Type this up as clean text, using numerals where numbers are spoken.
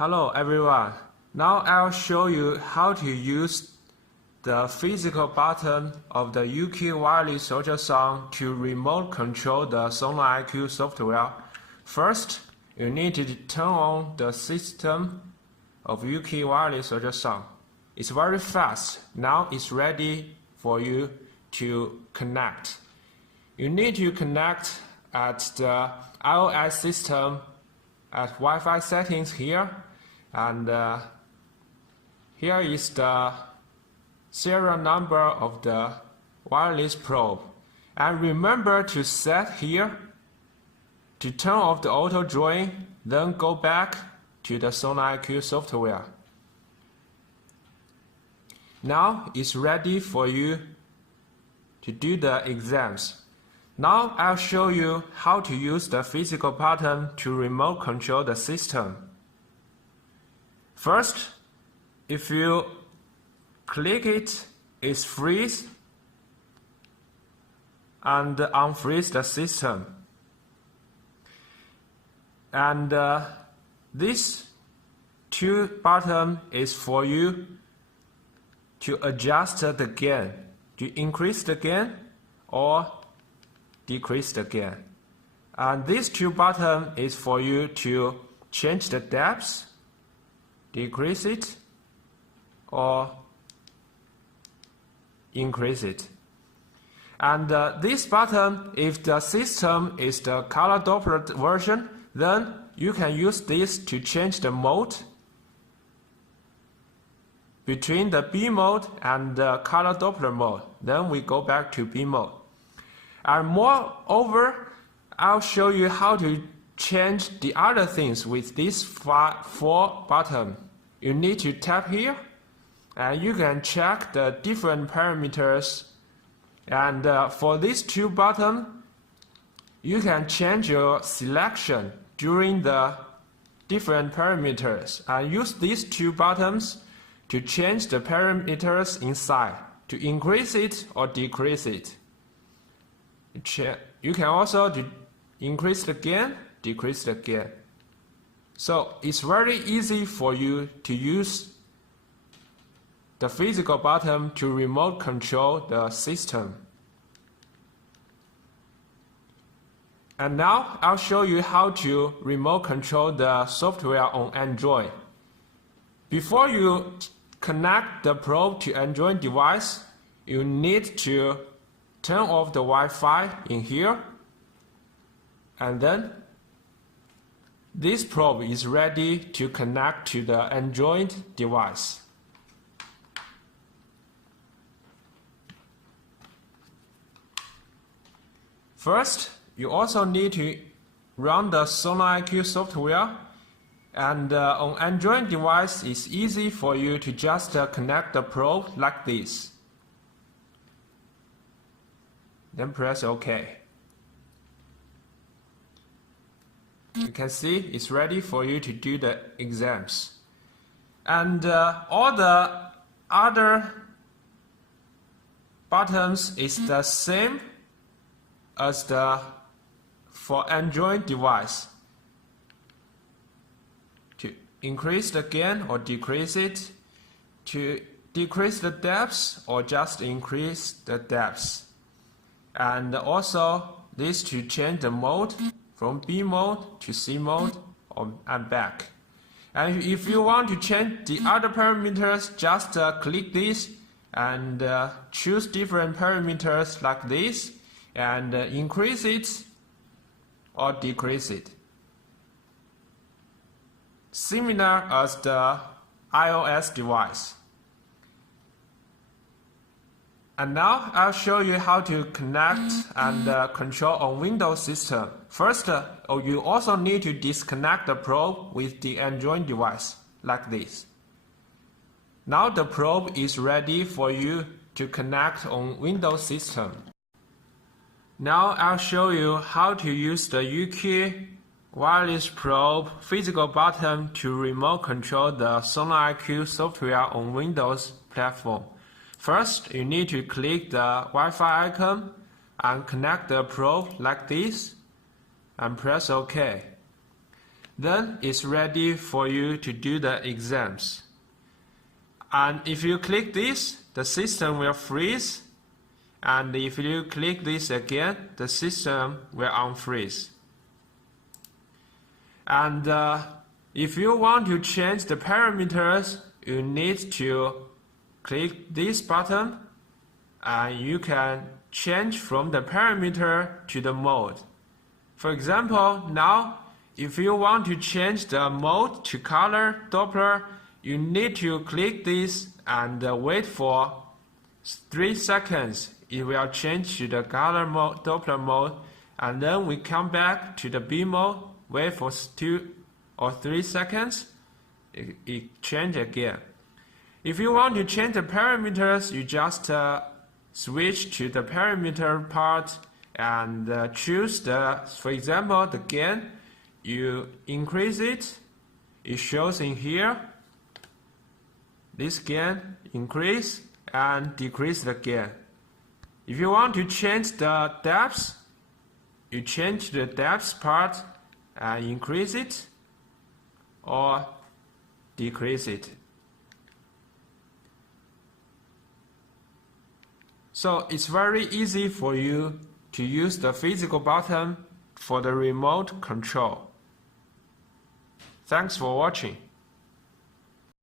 Hello everyone. Now I'll show you how to use the physical button of the Youkey wireless ultrasound to remote control the SonoiQ software. First, you need to turn on the system of Youkey wireless ultrasound. It's very fast. Now it's ready for you to connect. You need to connect at the iOS system at Wi-Fi settings here, and here is the serial number of the wireless probe. And remember to set here to turn off the auto drawing, then go back to the SonoiQ software. Now it's ready for you to do the exams. Now I'll show you how to use the physical button to remote control the system. First, if you click it, it freezes and unfreeze the system. And this two button is for you to adjust the gain, to increase the gain or decrease the gain. And this two button is for you to change the depth, decrease it, or increase it. And this button, if the system is the color Doppler version, then you can use this to change the mode between the B mode and the color Doppler mode. Then we go back to B mode. And moreover, I'll show you how to change the other things with these four buttons. You need to tap here, and you can check the different parameters. And for these two buttons, you can change your selection during the different parameters, and use these two buttons to change the parameters inside, to increase it or decrease it. You can also increase the gain, decrease the gain. So it's very easy for you to use the physical button to remote control the system. And now I'll show you how to remote control the software on Android. Before you connect the probe to Android device, you need to turn off the Wi-Fi in here, and then this probe is ready to connect to the Android device. First, you also need to run the SonoiQ software, and on Android device it's easy for you to just connect the probe like this. Then press OK. You can see it's ready for you to do the exams. And all the other buttons is the same as for Android device. To increase the gain or decrease it, to decrease the depth or just increase the depth. And also this to change the mode from B mode to C mode and back. And if you want to change the other parameters, just click this and choose different parameters like this and increase it or decrease it. Similar as the iOS device. And now I'll show you how to connect and control on Windows system. First, you also need to disconnect the probe with the Android device, like this. Now the probe is ready for you to connect on Windows system. Now I'll show you how to use the Youkey wireless probe physical button to remote control the SonoiQ software on Windows platform. First, you need to click the Wi-Fi icon and connect the probe like this and press OK. Then it's ready for you to do the exams. And if you click this, the system will freeze. And if you click this again, the system will unfreeze. And if you want to change the parameters, you need to click this button, and you can change from the parameter to the mode. For example, now if you want to change the mode to color Doppler, you need to click this and wait for 3 seconds. It will change to the color mode, Doppler mode, and then we come back to the B mode, wait for 2 or 3 seconds, it change again. If you want to change the parameters, you just switch to the parameter part and choose for example, the gain. You increase it, it shows in here. This gain increase and decrease the gain. If you want to change the depth, you change the depth part and increase it or decrease it. So it's very easy for you to use the physical button for the remote control. Thanks for watching.